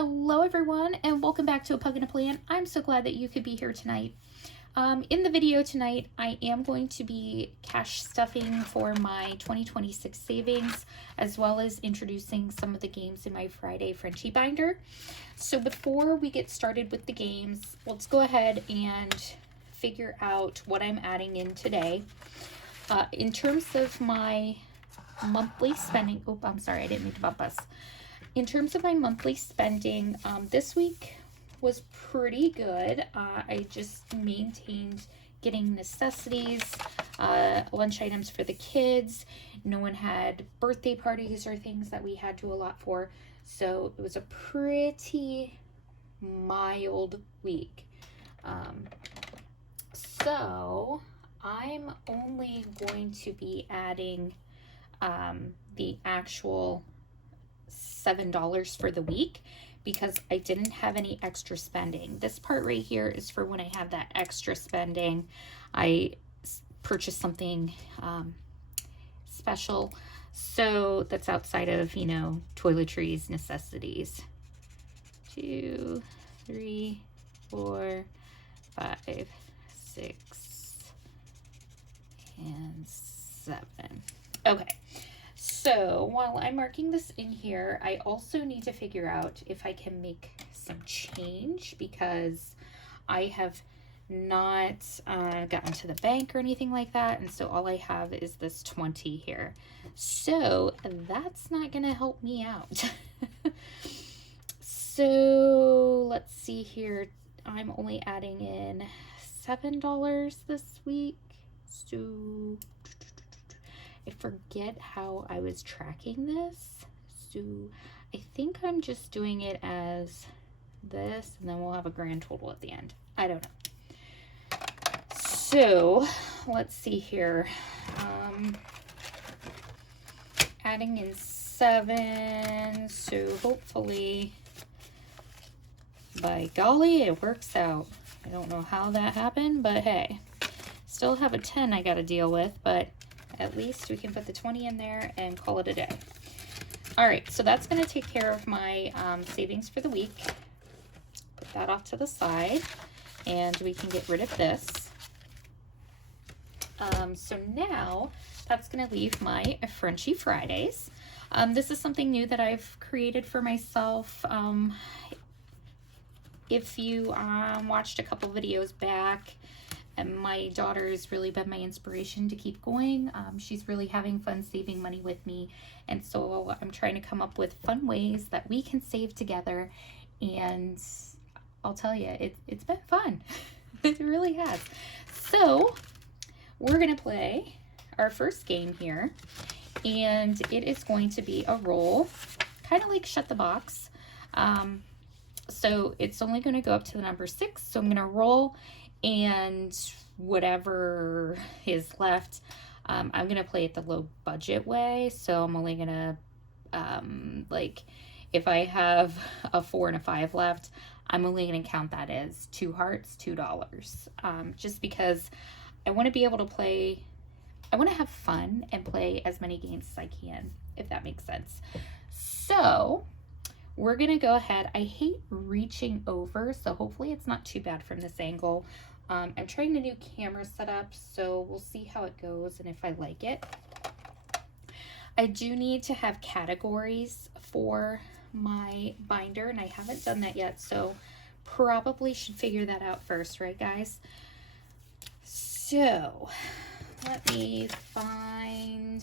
Hello everyone and welcome back to APug&APlan. I'm so glad that you could be here tonight. In the video tonight, I am going to be cash stuffing for my 2026 savings, as well as introducing some of the games in my Friday Frenchie binder. So before we get started with the games, let's go ahead and figure out what I'm adding in today. In terms of my monthly spending, oh, I'm sorry, I didn't mean to bump us. In terms of my monthly spending, this week was pretty good. I just maintained getting necessities, lunch items for the kids. No one had birthday parties or things that we had to allot for. So it was a pretty mild week. So I'm only going to be adding the actual $7 for the week because I didn't have any extra spending. This part right here is for when I have that extra spending. I purchased something special, so that's outside of, you know, toiletries, necessities. 2, 3, 4, 5, 6, and 7. Okay. So while I'm marking this in here, I also need to figure out if I can make some change because I have not gotten to the bank or anything like that. And so all I have is this 20 here. So that's not going to help me out. So let's see here. I'm only adding in $7 this week. So I forget how I was tracking this, so I think I'm just doing it as this, and then we'll have a grand total at the end. I don't know. So let's see here. Adding in 7, so hopefully, by golly, it works out. I don't know how that happened, but hey, still have a 10 I got to deal with, but at least we can put the 20 in there and call it a day. All right, so that's going to take care of my savings for the week. Put that off to the side, and we can get rid of this. So now that's going to leave my Frenchie Fridays. This is something new that I've created for myself. If you watched a couple videos back, and my daughter has really been my inspiration to keep going. She's really having fun saving money with me. And so I'm trying to come up with fun ways that we can save together. And I'll tell you, it's been fun. It really has. So we're going to play our first game here. And it is going to be a roll, kind of like Shut the Box. So it's only going to go up to the number 6. So I'm going to roll, and whatever is left, I'm gonna play it the low budget way. So I'm only gonna like if I have a 4 and a 5 left, I'm only gonna count that as 2 hearts, $2, just because I want to be able to play. I want to have fun and play as many games as I can, if that makes sense. So we're gonna go ahead. I hate reaching over, so hopefully it's not too bad from this angle. I'm trying a new camera setup, so we'll see how it goes and if I like it. I do need to have categories for my binder, and I haven't done that yet, so probably should figure that out first, right guys? So let me find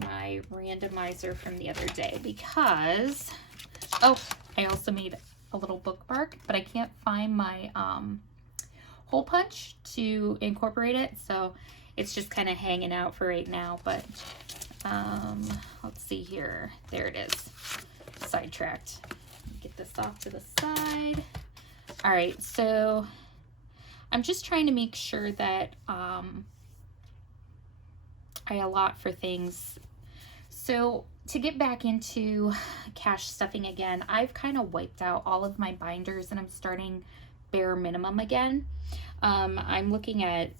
my randomizer from the other day because, oh, I also made a little bookmark, but I can't find my hole punch to incorporate it, so it's just kind of hanging out for right now. But let's see here. There it is. Sidetracked. Get this off to the side. All right, so I'm just trying to make sure that I allot for things. So to get back into cash stuffing again, I've kind of wiped out all of my binders and I'm starting bare minimum again. I'm looking at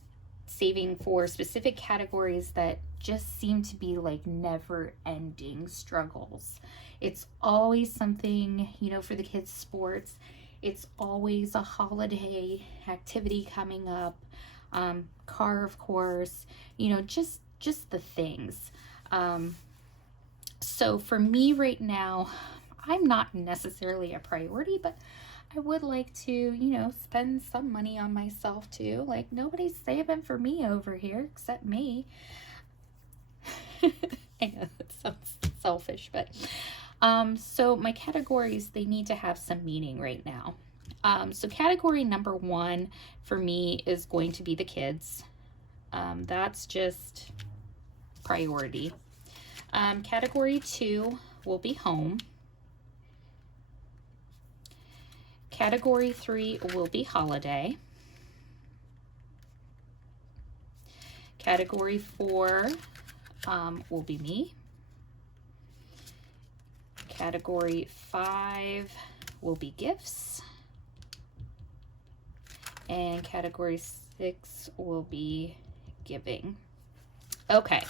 saving for specific categories that just seem to be like never ending struggles. It's always something, you know, for the kids' sports. It's always a holiday activity coming up. Car, of course, you know, just the things. So for me right now, I'm not necessarily a priority, but I would like to, you know, spend some money on myself too. Like, nobody's saving for me over here except me. I know that sounds selfish, but so my categories, they need to have some meaning right now. So category number 1 for me is going to be the kids. That's just priority. Category 2 will be home. Category 3 will be holiday. Category 4 will be me. Category 5 will be gifts. And category 6 will be giving. Okay,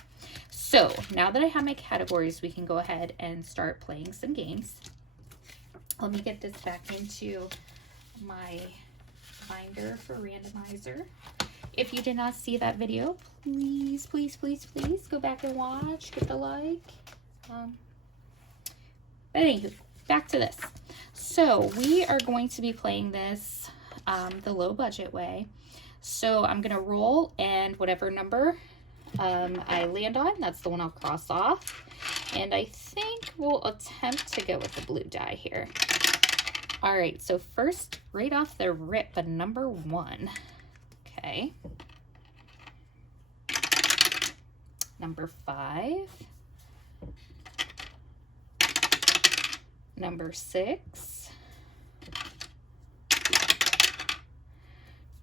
so now that I have my categories, we can go ahead and start playing some games. Let me get this back into my binder for Randomizer. If you did not see that video, please, please, please, please go back and watch. Give it a like. But anywho, back to this. So we are going to be playing this the low budget way. So I'm going to roll, and whatever number I land on, that's the one I'll cross off. And I think we'll attempt to go with the blue die here. All right, so first, right off the rip, a number 1. Okay. Number 5. Number 6.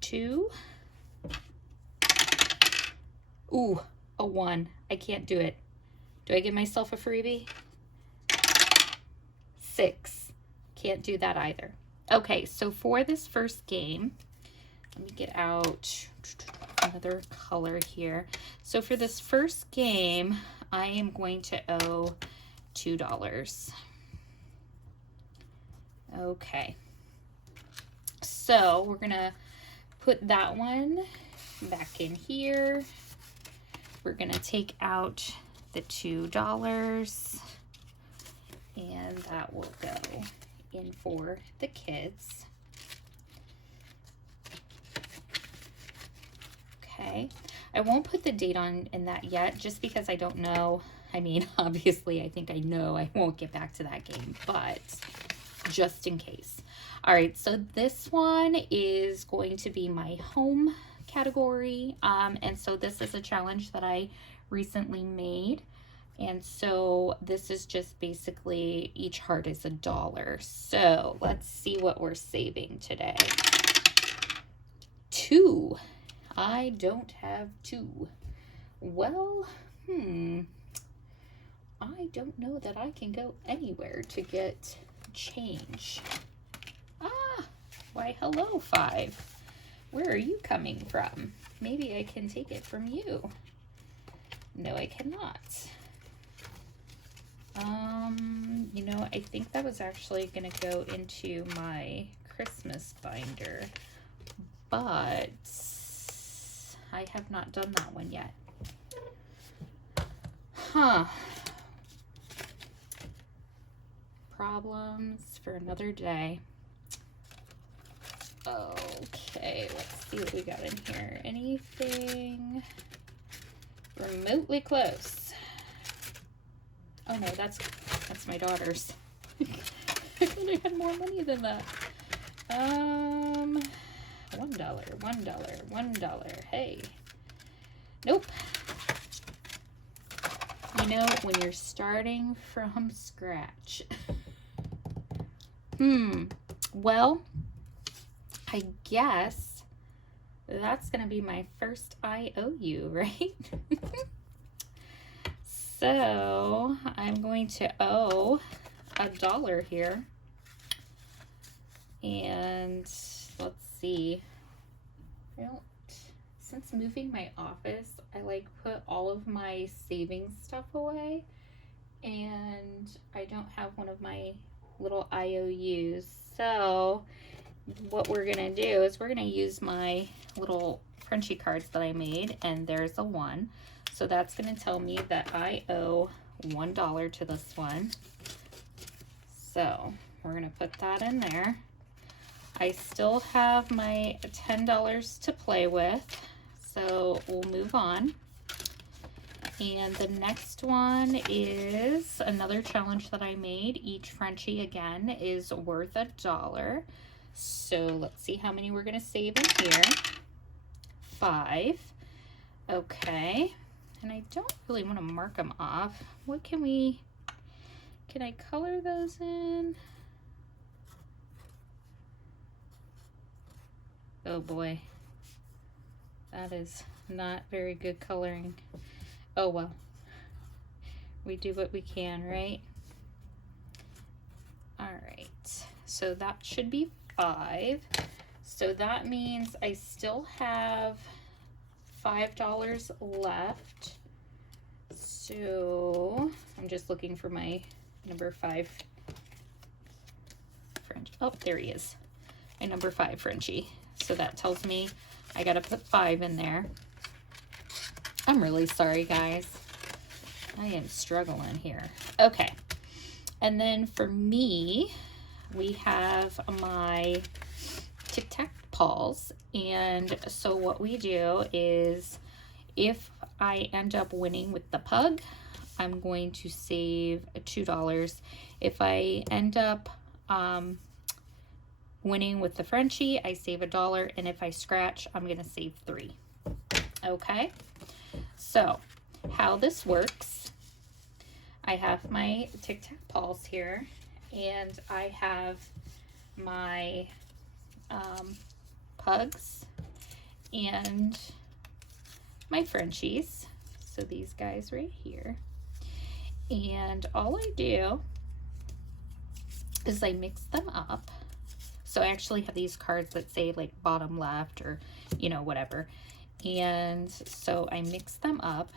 2. Ooh, a 1. I can't do it. Do I give myself a freebie? 6. Can't do that either. Okay, so for this first game, let me get out another color here. So for this first game, I am going to owe $2. Okay. So we're gonna put that one back in here. We're gonna take out the $2, and that will go in for the kids. Okay, I won't put the date on in that yet, just because I don't know. I mean, obviously, I think I know I won't get back to that game, but just in case. All right, so this one is going to be my home category, and so this is a challenge that I recently made. And so this is just basically each heart is $1. So let's see what we're saving today. 2. I don't have 2. Well, I don't know that I can go anywhere to get change. Why, hello, 5. Where are you coming from? Maybe I can take it from you. No, I cannot. You know, I think that was actually going to go into my Christmas binder, but I have not done that one yet. Problems for another day. Okay, let's see what we got in here. Anything remotely close? Oh no, that's my daughter's. I thought I had more money than that. $1, $1. Hey. Nope. You know, when you're starting from scratch. Well, I guess that's gonna be my first IOU, right? So I'm going to owe $1 here, and let's see, I don't since moving my office, I like put all of my savings stuff away, and I don't have one of my little IOUs. So what we're gonna do is we're gonna use my little Frenchie cards that I made, and there's a 1. So that's gonna tell me that I owe $1 to this one. So we're gonna put that in there. I still have my $10 to play with, so we'll move on. And the next one is another challenge that I made. Each Frenchie, again, is worth $1. So let's see how many we're gonna save in here. 5. Okay, and I don't really want to mark them off. What can I color those in? Oh boy, that is not very good coloring. Oh well, we do what we can, right? All right, so that should be 5. So that means I still have $5 left. So I'm just looking for my number 5 French. Oh, there he is. My number 5 Frenchie. So that tells me I gotta put 5 in there. I'm really sorry, guys. I am struggling here. Okay. And then for me, we have my tic-tac-paws. And so what we do is, if I end up winning with the pug, I'm going to save $2. If I end up winning with the Frenchie, I save $1, and if I scratch, I'm gonna save 3. Okay, so how this works, I have my tic-tac-paws here, and I have my pugs and my Frenchies, so these guys right here, and all I do is I mix them up. So I actually have these cards that say like bottom left, or you know, whatever, and so I mix them up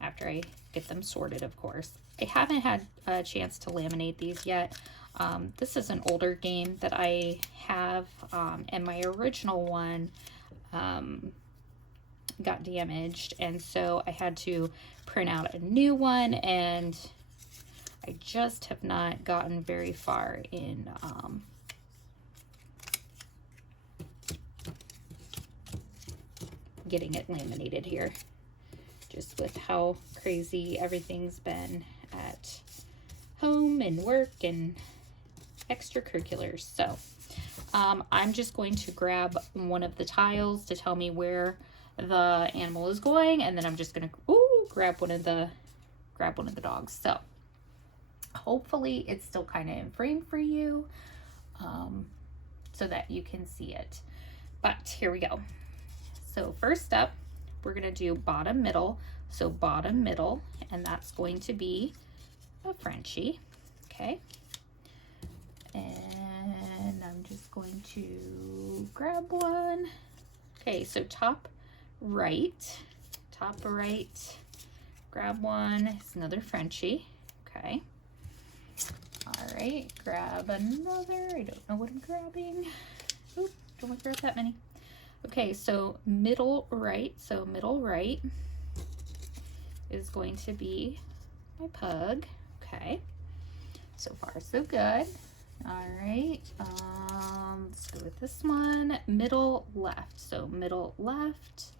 after I get them sorted, of course. I haven't had a chance to laminate these yet. This is an older game that I have, and my original one got damaged, and so I had to print out a new one, and I just have not gotten very far in getting it laminated here, just with how crazy everything's been at home and work and extracurriculars. So I'm just going to grab one of the tiles to tell me where the animal is going, and then I'm just gonna grab one of the dogs. So hopefully it's still kind of in frame for you, so that you can see it. But here we go. So first up, we're gonna do bottom middle. So bottom middle, and that's going to be a Frenchie. Okay, and I'm just going to grab one. Okay, so top right, grab one. It's another Frenchie. Okay, all right, grab another. I don't know what I'm grabbing. Oop, don't want to grab that many. Okay, so middle right. So middle right is going to be my pug. Okay, so far so good. All right, let's go with this one. Middle left. So middle left.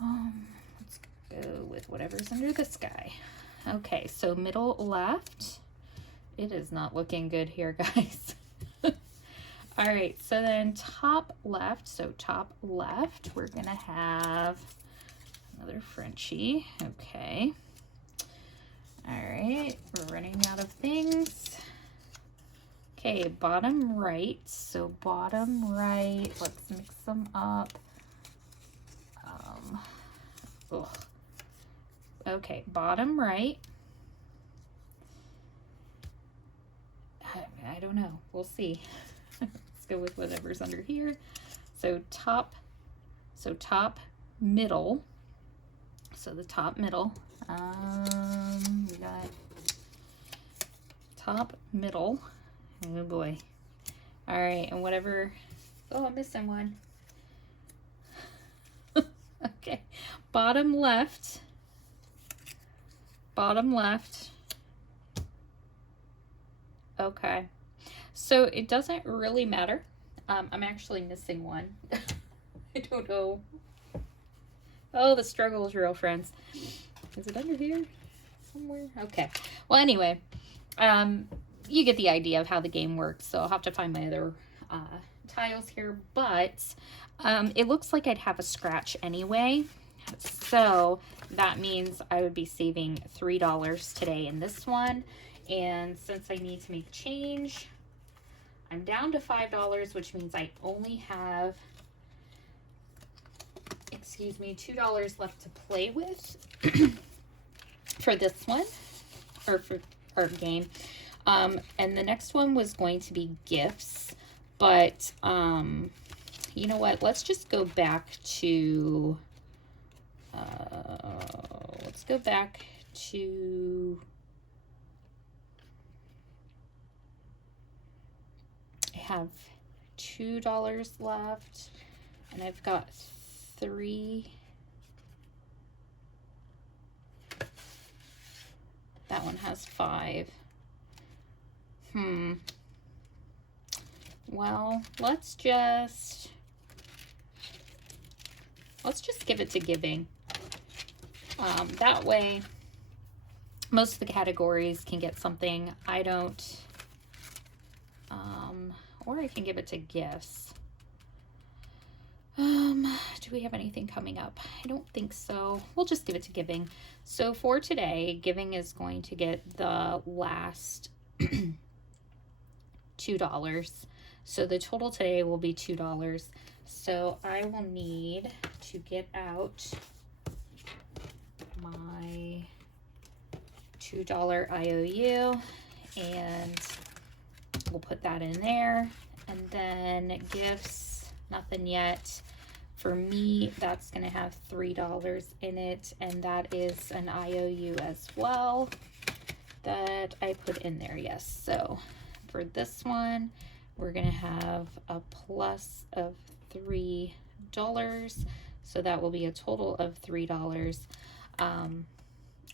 Let's go with whatever's under the sky. Okay, so middle left. It is not looking good here, guys. All right, so then top left. So top left, we're gonna have another Frenchie. Okay. All right, we're running out of things. Okay, bottom right. So bottom right, let's mix them up. Okay, bottom right. I don't know. We'll see. Let's go with whatever's under here. So top, middle. So the top middle. We got top, middle. Oh boy. All right, and whatever. Oh, I'm missing one. Okay, bottom left. Bottom left. Okay, so it doesn't really matter. I'm actually missing one. I don't know. Oh, the struggle is real, friends. Is it under here somewhere? Okay. Well, anyway, you get the idea of how the game works. So I'll have to find my other tiles here, but it looks like I'd have a scratch anyway. So that means I would be saving $3 today in this one. And since I need to make change, I'm down to $5, which means I only have, excuse me, $2 left to play with for this one, or for our game. And the next one was going to be gifts, but you know what? Let's just go back to, I have $2 left, and I've got 3. That one has 5. Well, let's just give it to giving. That way, most of the categories can get something. I don't, or I can give it to gifts. Do we have anything coming up? I don't think so. We'll just give it to giving. So for today, giving is going to get the last $2. So the total today will be $2. So I will need to get out my $2 IOU, and we'll put that in there. And then gifts, nothing yet. For me, that's going to have $3 in it, and that is an IOU as well that I put in there. Yes. So for this one, we're going to have a plus of $3. So that will be a total of $3.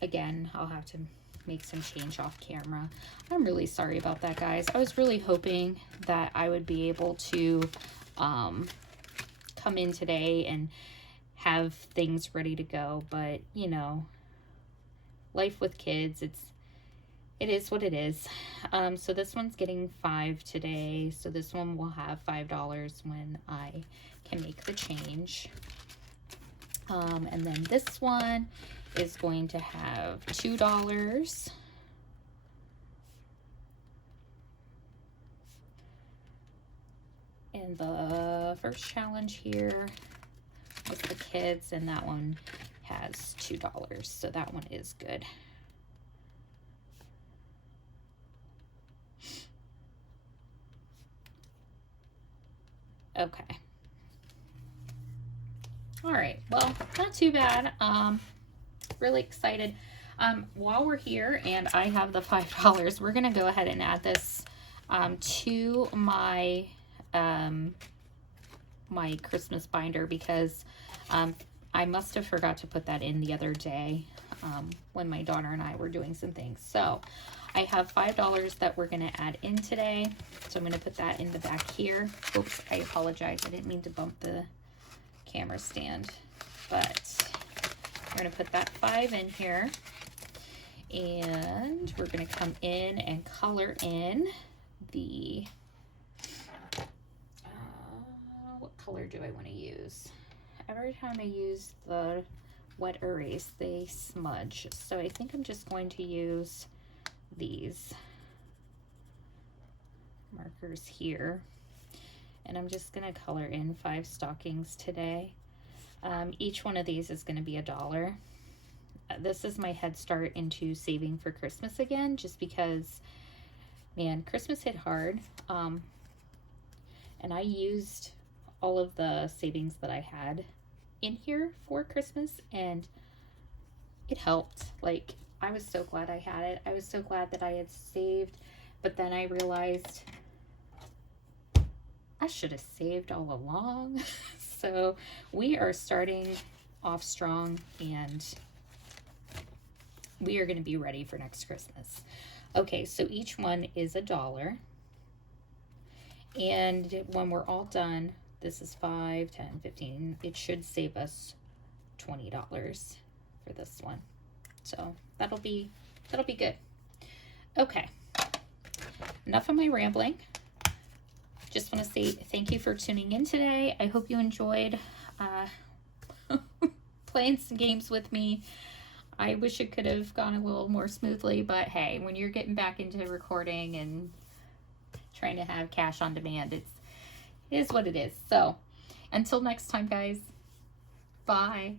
Again, I'll have to make some change off camera. I'm really sorry about that, guys. I was really hoping that I would be able to come in today and have things ready to go, but you know, life with kids, it is what it is. So this one's getting 5 today, so this one will have $5 when I can make the change. And then this one is going to have $2. And the first challenge here was the kids, and that one has $2, so that one is good. Okay. All right, well, not too bad. Really excited. While we're here and I have the $5, we're gonna go ahead and add this to my my Christmas binder, because I must have forgot to put that in the other day when my daughter and I were doing some things. So I have $5 that we're going to add in today. So I'm going to put that in the back here. Oops, I apologize. I didn't mean to bump the camera stand, but we're going to put that 5 in here. And we're going to come in and color in the, what color do I want to use? Every time I use the wet erase, they smudge. So I think I'm just going to use these markers here. And I'm just going to color in 5 stockings today. Each one of these is going to be $1. This is my head start into saving for Christmas again, just because, man, Christmas hit hard. And I used all of the savings that I had in here for Christmas, and it helped. Like, I was so glad I had it. I was so glad that I had saved, but then I realized I should have saved all along. So we are starting off strong, and we are going to be ready for next Christmas. Okay, so each one is $1. And when we're all done, this is 5, 10, 15. It should save us $20 for this one. So that'll be good. Okay, enough of my rambling. Just want to say thank you for tuning in today. I hope you enjoyed playing some games with me. I wish it could have gone a little more smoothly, but hey, when you're getting back into recording and trying to have cash on demand, it is what it is. So until next time, guys, bye.